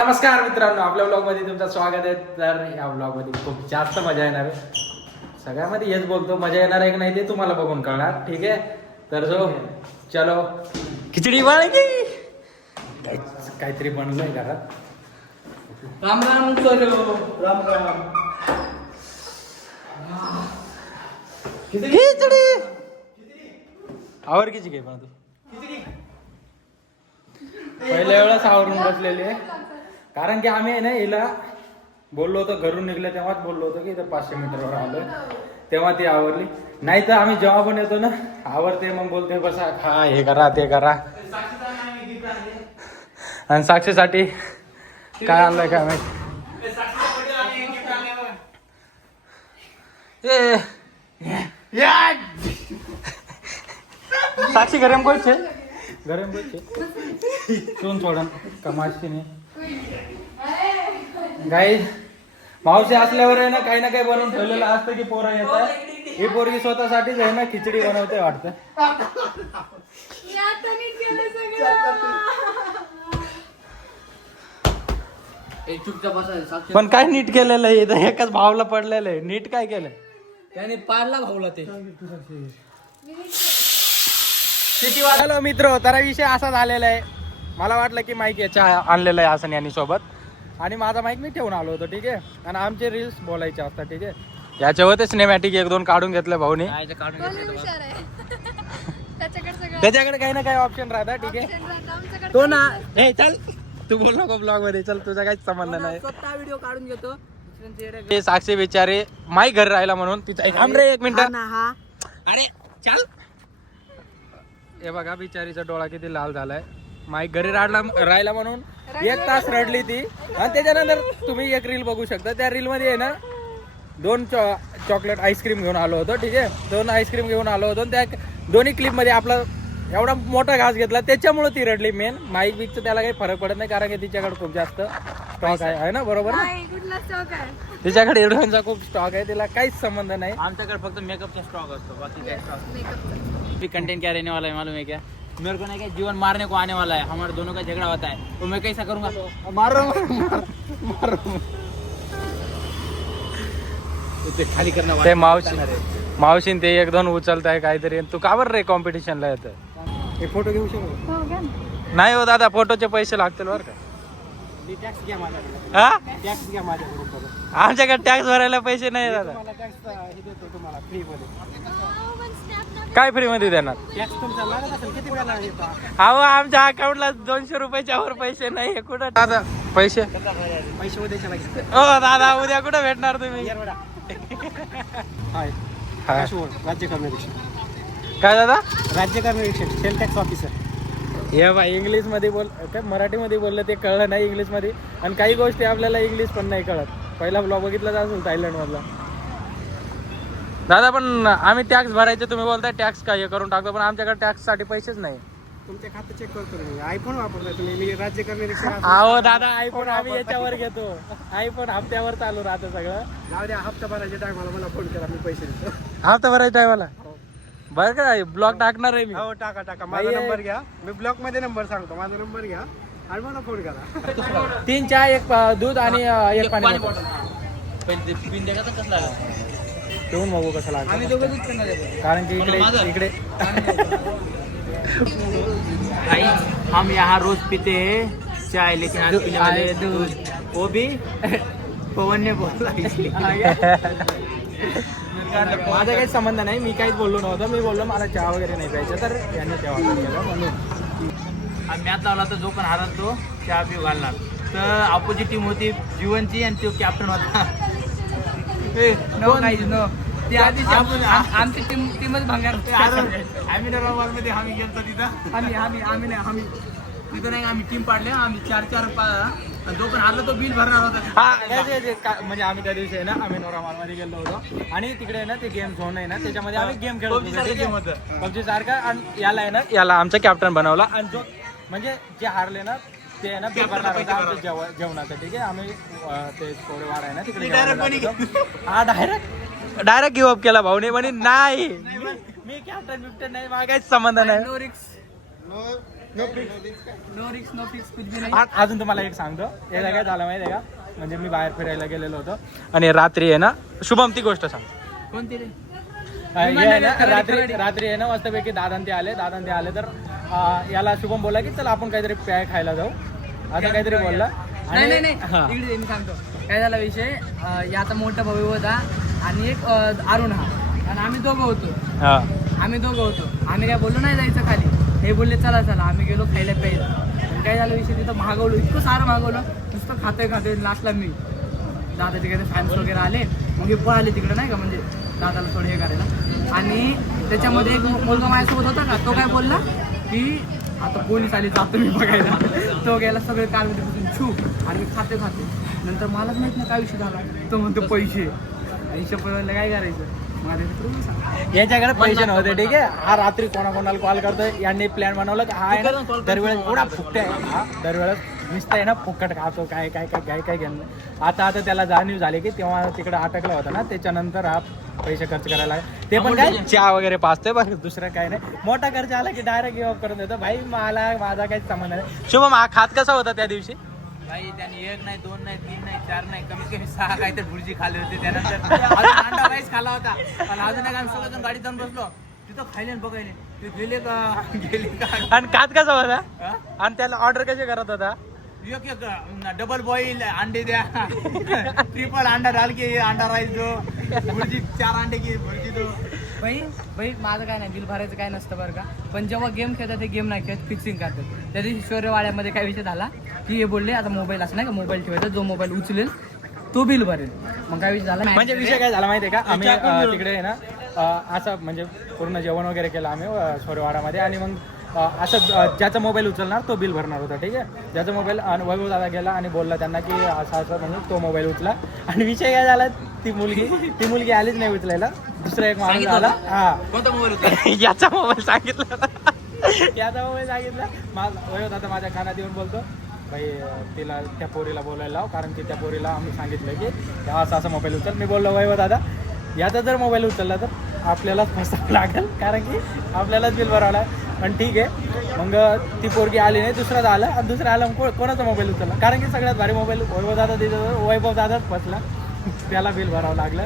नमस्कार मित्रांनो, आपल्या ब्लॉग मध्ये तुमचं स्वागत आहे. तर या ब्लॉग मध्ये खूप जास्त मजा येणार आहे. सगळ्यामध्ये हेच बोलतो, मजा येणार आहे की नाही ते तुम्हाला बघून कळणार. ठीक आहे, तर चलो खिचडी बनली, काहीतरी बनलंय घरात. राम राम करो, राम राम. खिचडी आवर खिचडी घे पण तू. पहिल्या वेळेस आवरून बसलेली आहे, कारण की आम्ही आहे ना हिला बोललो होतो, घरून निघलं तेव्हाच बोललो होतो की इथं 500 मीटरवर आलोय, तेव्हा ती आवरली. नाही तर आम्ही जेव्हा पण येतो ना आवरते, मग बोलते बसा खा, हे करा ते करा. आणि साक्षीसाठी काय आणलंय काय माहिती. साक्षी गरम कोच गरम कोच सोन सोडन कमाशीने गाई. मावशी असल्यावर आहे ना काही ना काही बनवून ठेवलेलं असतं की पोरं येतात. ही पोरगी स्वतःसाठीच आहे ना खिचडी बनवते वाटतं. पण काय नीट केलेलं आहे इथं, एकाच भावला पडलेलं आहे. नीट काय केलंय त्याने पारला भावला ते. हॅलो मित्र, तर विषय असा झालेला आहे. मला वाटलं की माईक याच्या आणलेलं आहे असं यांनी सोबत, आणि माझा माईक मी ठेवून आलो होतो. ठीक आहे, आणि आमचे रील्स बोलायचे असतात. ठीक आहे, याच्यावर ते सिनेमॅटिक 1-2 काढून घेतलं भाऊनी. त्याच्याकडे काही ना काही ऑप्शन राहतात. ठीक आहे, तो ना हे चल तू बोल नको ब्लॉग मध्ये, चल तुझा काहीच संबंध नाही. स्वतः व्हिडिओ काढून घेतो. ते साक्षी बिचारे माईक घरी राहिला म्हणून तिचा एक मिनिट. अरे चल, हे बघा बिचारीचा डोळा किती लाल झालाय. माईक घरी राहिला म्हणून 1 तास रडली ती. आणि त्याच्यानंतर तुम्ही एक रील बघू शकता. त्या रील मध्ये आहे ना 2 चॉकलेट आईस्क्रीम घेऊन आलो होतो. ठीक आहे, 2 आईस्क्रीम घेऊन आलो होतो. त्या दोन्ही क्लिप मध्ये आपला एवढा मोठा घास घेतला, त्याच्यामुळे ती रडली. मेन माईक बिकचं त्याला काही फरक पडत नाही, कारण की तिच्याकडे खूप जास्त स्टॉक आहे ना. बरोबर ना, तिच्याकडे एवढ्यांचा खूप स्टॉक आहे, तिला काहीच संबंध नाही. आमच्याकडे फक्त मेकअपचा स्टॉक असतो, बाकी काय स्टॉक. कंटेंट क्या रहने वाला है मालूम है क्या? मेरे को नहीं क्या जीवन मारने को आने वाला है. हमारे दोनों का झगड़ा होता है, तो मैं कैसा करूंगा? मारो ते खाली करणार. ते मावशीन ते 1-2 उचलताय काहीतरी. तू का बरं रे कॉम्पिटिशनला येतोय? हे फोटो घेऊ शकतो? नाही हो दादा, फोटोचे पैसे लागतील बरं का. टॅक्स घ्या माझ्याकडे. हा, टॅक्स घ्या माझ्याकडे. आमच्याकडे टॅक्स भरायला पैसे नाही दादा. मला टॅक्स हे देतो तुम्हाला फ्री मध्ये. काय फ्री मध्ये देणार? टॅक्स तुमचा लागत असेल, किती वेळा येतो? अहो आमच्या अकाउंटला 200 रुपयाच्या वर पैसे नाही. कुठं दादा पैसे उद्याच्या लागेल. हो दादा, उद्या कुठं भेटणार तुम्ही? हाय हा. राज्य कर निरीक्षक. काय दादा? राज्य कर निरीक्षक, सेल टॅक्स ऑफिसर. हे बाई इंग्लिश मध्ये बोल, काय मराठीमध्ये बोललं ते कळलं नाही इंग्लिश मध्ये. आणि काही गोष्टी आपल्याला इंग्लिश पण नाही कळत. पहिला ब्लॉग बघितलाच असेल थायलंड मधला. दादा पण आम्ही टॅक्स भरायचे, तुम्ही बोलताय टॅक्स काय हे करून टाकतो, पण आमच्याकडे टॅक्स साठी पैसेच नाही. तुमचे खातं चेक करतो मी. आयफोन वापरताय तुम्ही, मी राज्य कर निरीक्षक. अहो दादा, आयफोन आम्ही याच्यावर घेतो. आयफोन हप्त्यावर चालू राहतं सगळं. जाऊ द्या, हप्ता भरायच्या टायमाला मला फोन करा, मी पैसे देतो. हप्ता भरायचा आहे मला. बरं का, ब्लॉग टाकणार आहे मी. हो टाका. माझा नंबर घ्या, मी ब्लॉक मध्ये नंबर सांगतो. माझा नंबर घ्या आणि मला फोन करा. 3 चहा, 1 दूध आणि 1 पाणी बॉटल. ठेवून बघू कसं लागतं, कारण की इकडे भाई हम यहाँ रोज पीते हैं चाय, लेकिन आज पीने वाले हैं दूध, वो भी पवन ने बोला इसलिए. माझा काही संबंध नाही, मी काहीच बोललो नव्हतं. मी बोललो मला चहा वगैरे नाही प्यायचं, तर यांनी चहा वगैरे केला म्हणून. मॅच लावला तर जो पण हारत तो चहा पिऊ घालणार. तर ऑपोजिट टीम होती जीवनची आणि तो कॅप्टन होता. नो ती आधी आमची टीमच भांगार. आम्ही मध्ये आम्ही गेलो तिथं. आम्ही तिथं नाही, आम्ही टीम पाडले. आम्ही 4-4 जो पण हारला तो बिल भरणार होता. म्हणजे आम्ही त्या दिवशी आहे ना, आम्ही नोरामाल मध्ये गेलो होतो, आणि तिकडे आहे ना ते गेम झोन आहे ना, त्याच्यामध्ये आम्ही गेम खेळत होतो. गेम होतं पबजी सारखा. आणि याला आहे ना, याला आमचा कॅप्टन बनवला. आणि जो म्हणजे जे हारले ना ते आहे ना बिल भरणार होता आमच्या जेवणाचं. ठीक आहे, आम्ही ते कोरेवाड आहे ना तिकडे डायरेक्ट गिव्ह अप केला भाऊने. म्हणे नाही मी कॅप्टन बिप्टन नाही, मला काहीच संबंध नाही. नो रिक्स नो फिक्स कुछ भी नाही. अजून तुम्हाला एक सांगतो, एकदा काय झालं माहिती आहे का, म्हणजे मी बाहेर फिरायला गेलेलो होतो आणि रात्री आहे ना, शुभम ती गोष्ट सांग. कोणती रे? रात्री आहे ना मस्तपैकी दादांते ते आले तर याला शुभम बोला की चला आपण काहीतरी प्याय खायला जाऊ, असं काहीतरी बोलला. नाही इकडे मी सांगतो काय झाला विषय. याचा मोठा भाऊ होता आणि एक अरुण हा, आणि आम्ही दोघं होतो. आम्ही काय बोललो नाही जायचं खाली, हे बोलले चला आम्ही गेलो खायला प्यायला. काय झालं विषय, तिथं मागवलं, इतकं सारं मागवलं, नुसतं खातोय लास्टला मी दादाचे काही फॅन्स वगैरे आले, मग हे पळाले तिकडे नाही का, म्हणजे दादाला थोडं हे करायला. आणि त्याच्यामध्ये एक मुलगा माझ्यासोबत होता का, तो काय बोलला की आता पोलीस आली जातो मी बघायला. तो गेला सगळे कारमध्ये बसून छू, आणि मी खाते नंतर मलाच माहित नाही काय विषय झाला. तो म्हणतो पैसे, पैसे पळवलं काय करायचं. याच्याकडे पैसे नव्हते, ठीक आहे. हा रात्री कोणाला कॉल करतोय, यांनी प्लॅन बनवलं की हा आहे ना दरवेळेस एवढा फुकटे आहे, हा दरवेळेस नुसतं आहे ना फुकट खातो, काय घेणं. आता त्याला जाणीव झाली की तेव्हा तिकडे अटकला होता ना, त्याच्यानंतर हा पैसे खर्च करायला, ते पण काय चहा वगैरे पाचतोय बघ, दुसरं काय नाही. मोठा खर्च आला की डायरेक्ट गिव्ह अप करून देतो. भाई माझा काही संबंध नाही. शुभम हा खात कसा होता त्या दिवशी? भाई त्याने 1 नाही 2 नाही 3 नाही 4 नाही कमीत कमी 6 काहीतरी भुर्जी खाल्ली होती. त्यानंतर अंडा राईस खाल्ला होता. पण अजून एक आम्ही सगळेजण गाडीत जाऊन बसलो, तिथं खायले बघायले ते गेले का. आणि खात कसा होता, आणि त्याला ऑर्डर कशी करत होता? एक डबल बॉईल अंडे द्या, ट्रिपल अंडा डाल के अंडा राईस दो, भुर्जी 4 अंडे की भुर्जी दो. भाई माझं काय नाही, बिल भरायचं काय नसतं बरं का. पण जेव्हा गेम खेळतात ते गेम नाही खेळत, फिक्सिंग करतात. त्या दिवशी शौर्यवाड्यामध्ये काय विषय झाला की हे बोलले आता मोबाईल असं नाही का, मोबाईल ठेवायचा, जो मोबाईल उचलेल तो बिल भरेल. मग काय विषय झाला, म्हणजे विषय काय झाला माहिती आहे का, आम्ही तिकडे आहे ना असं म्हणजे पूर्ण जेवण वगैरे केलं आम्ही शौर्यवाड्यामध्ये, आणि मग असं ज्याचा मोबाईल उचलणार तो बिल भरणार होता, ठीक आहे. ज्याचा मोबाईल वैभव दादा गेला आणि बोलला त्यांना की असं म्हणजे तो मोबाईल उचला. आणि विषय काय झाला, ती मुलगी आलीच नाही उचलायला. दुसरा एक माणूस आला, हा कोणता मोबाईल याचा मोबाईल सांगितला वैभव दादा माझ्या कानात येऊन बोलतो, भाई तिला त्या पोरीला बोलायला लाव, कारण की त्या पोरीला आम्ही सांगितलं की असा मोबाईल उचल. मी बोललो वैभव दादा याचा जर मोबाईल उचलला तर आपल्यालाच फसावं लागेल, कारण की आपल्यालाच बिल भरावं लागेल. पण ठीक आहे, मग ती पोरगी आली नाही, दुसरा आला, आणि दुसरा आला कोणाचा मोबाईल उचलला, कारण की सगळ्यात भारी मोबाईल वैभव दादाच फसला, त्याला बिल भरावं लागलं.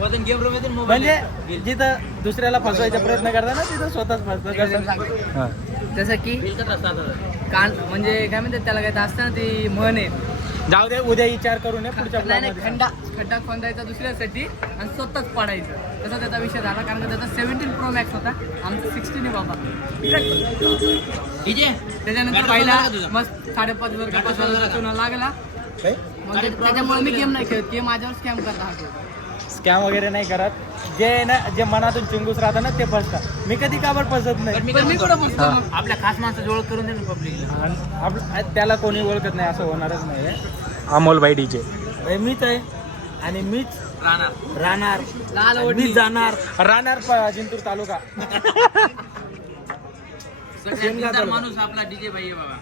म्हणजे जिथं दुसऱ्याला फसवायचा प्रयत्न करता ना, तिथं स्वतःच फसतं. जसं की कान म्हणजे काय म्हणतात त्याला, काय असतं ना, ती म्हण आहे, जाऊ दे उद्या विचार करू नये पुढच्या खड्डा खोदायचा दुसऱ्यासाठी आणि स्वतःच पडायचं. तसा त्याचा विषय झाला, कारण का त्याचा 17 Pro Max होता, आमचा 16 आहे बाबा. त्याच्यानंतर पहिला मस्त 5,500 लागला. त्याच्यामुळे मी गेम नाही खेळत, गेम माझ्यावर स्कॅम करता. स्कॅम वगैरे नाही करत, जे मनातून चिंगूस राहतं ना ते फसतात. मी कधी काबर फसत नाही. मी कुठं फसतो? आपल्या खास माणसाची ओळख करून दे ना पब्लिकला. त्याला कोणी ओळखत नाही असं होणारच नाही. अमोल भाई डीजे मीच आहे, आणि मीच राहणार मीच जाणार जिंतूर तालुका. माणूस आपला डीजे भाई आहे बाबा,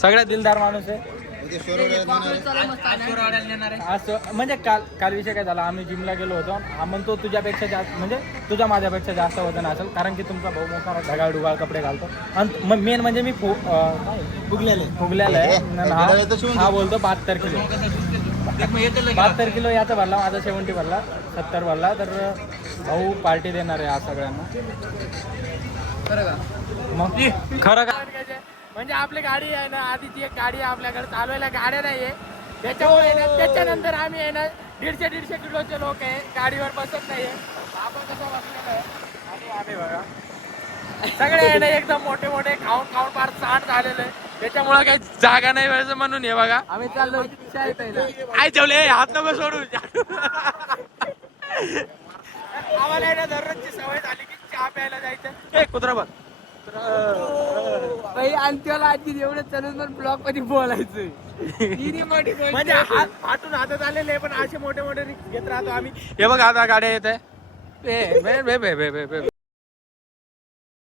सगळ्यात दिलदार माणूस आहे. असं म्हणजे काल विषय काय झाला, आम्ही जिमला गेलो होतो. म्हणतो तुझ्यापेक्षा जास्त, म्हणजे तुझ्या माझ्यापेक्षा जास्त वजन असेल, कारण की तुमचा भाऊ मोठा ढगाळ डुगाळ कपडे घालतो. आणि मेन म्हणजे मी फुगलेला आहे. हा बोलतो 72 किलो 72 किलो याचा भरला, माझा 70 भरला, 70 भरला. तर भाऊ पार्टी देणार आहे आज सगळ्यांना. मग खरं का, म्हणजे आपली गाडी आहे ना, आधीची एक गाडी आहे आपल्याकडे, चालवायला गाड्या नाही आहे, त्याच्यामुळे ना त्याच्यानंतर आम्ही आहे ना 150 किलोचे लोक आहे, गाडीवर बसत नाही आहे. आपण कसं बसलेलं आहे, आणि आम्ही बघा सगळे आहे ना एकदम मोठे खाऊन फार चाट झालेलं आहे, त्याच्यामुळे काही जागा नाही व्हायचं म्हणून हे बघा आम्ही चाललो आई ठेवले हात नको सोडू. आम्हाला आहे ना दररोजची सवय झाली की चहा प्यायला जायचं. कुत्रा बघ आणि त्याला आधी एवढं चलून पण ब्लॉक मध्ये बोलायचं, म्हणजे हातून हातात आलेले, पण असे मोठे रिक्स घेत राहतो आम्ही. हे बघ आता गाड्या येत आहे.